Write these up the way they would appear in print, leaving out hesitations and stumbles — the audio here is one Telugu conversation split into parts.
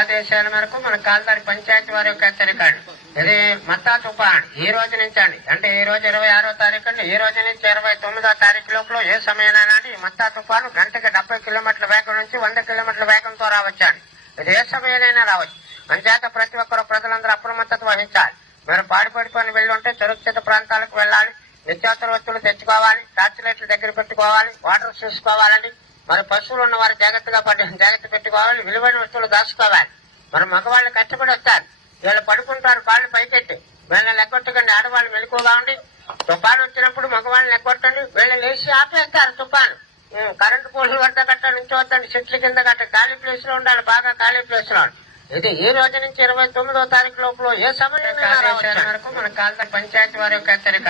ఆదేశాల మేరకు మన కాల్దారి పంచాయతీ వారి యొక్క హెచ్చరిక ఇది మత్తా తుఫాన్ ఈ రోజు నుంచి అండి, అంటే ఈ రోజు 26వ తారీఖు అండి, ఈ రోజు నుంచి 29వ తారీఖు లోపల ఏ సమయాన్ని ఈ మత్తా తుఫాను గంటకి 70 కిలోమీటర్ల వేగం నుంచి 100 కిలోమీటర్ల వేగంతో రావచ్చండి. ఇది ఏ సమయానైనా రావచ్చు. అంచేత ప్రతి ఒక్కరు ప్రజలందరూ అప్రమత్తత వహించాలి. మీరు పాడిపడిపోయిన వెళ్ళి ఉంటే సురక్షిత ప్రాంతాలకు వెళ్ళాలి. నిత్యావసర వస్తువులు తెచ్చుకోవాలి, టార్చ్ లైట్లు దగ్గర పెట్టుకోవాలి, వాటర్ చూసుకోవాలండి. మరి పశువులు ఉన్న వారు జాగ్రత్త పెట్టుకోవాలి, విలువైన వస్తువులు దాచుకోవాలి. మరి మగవాళ్ళు కష్టపడి వస్తారు, వీళ్ళు పడుకుంటారు కాళ్ళు పైకెట్టి, వీళ్ళని ఎగ్గొట్టకండి. ఆడవాళ్ళు మెలకుగా ఉండి తుఫాను వచ్చినప్పుడు మగవాళ్ళని ఎగ్గొట్టండి, వీళ్ళు లేచి ఆపేస్తారు తుఫాను. కరెంటు పోల్లు వద్ద గట్ట నుంచి వద్దండి, చెట్ల కింద గట్ట ఖాళీ ప్లేస్ లో ఉండాలి, బాగా ఖాళీ ప్లేస్ లో. ఇది ఈ రోజు నుంచి 29వ తారీఖు లోపల ఏ సమయం వరకు మన కాల్దారి పంచాయతీ వారి యొక్క హెచ్చరిక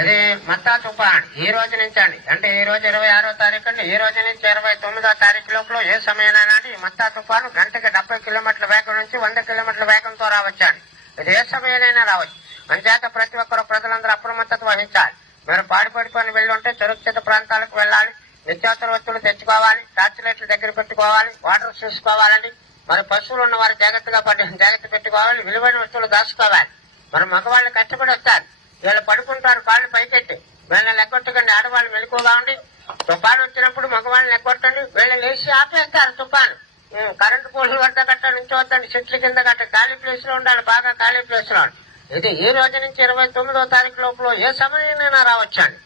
ఇది మత్తా తుఫాన్ ఈ రోజు నుంచి అండి, అంటే ఈ రోజు 26వ తారీఖు అండి, ఈ రోజు నుంచి 29వ తారీఖు లోపల ఏ సమయానైనా ఈ మత్తా తుఫాను గంటకి 70 కిలోమీటర్ల వేగం నుంచి 100 కిలోమీటర్ల వేగంతో రావచ్చండి. ఇది ఏ సమయానైనా రావచ్చు. అంచేత ప్రతి ఒక్కరు ప్రజలందరూ అప్రమత్తత వహించాలి. మీరు పాడిపడిపోయిన వెళ్ళి ఉంటే సురక్షిత ప్రాంతాలకు వెళ్ళాలి. నిత్యావసర వస్తువులు తెచ్చుకోవాలి, టార్చ్ లైట్లు దగ్గర పెట్టుకోవాలి, వాటర్ చూసుకోవాలండి. మరి పశువులు ఉన్న వారు జాగ్రత్త పెట్టుకోవాలి, విలువైన వస్తువులు దాచుకోవాలి. మరి మగవాళ్ళు కష్టపడి వస్తారు, వీళ్ళు పడుకుంటారు కాళ్ళు పైకెట్టి, వీళ్ళని ఎగ్గొట్టకండి. ఆడవాళ్ళు మెలకుగా ఉండి తుఫాను వచ్చినప్పుడు మగవాళ్ళని ఎగ్గొట్టండి, వీళ్ళు లేచి ఆపేస్తారు తుఫాను. కరెంటు పోల్లు వద్ద గట్ట నుంచి వద్దండి, చెట్ల కింద గట్ట ఖాళీ ప్లేస్ లో ఉండాలి, బాగా ఖాళీ ప్లేస్ లో. ఇది ఈ రోజు నుంచి 29వ తారీఖు లోపల ఏ సమయానైనా రావచ్చండి.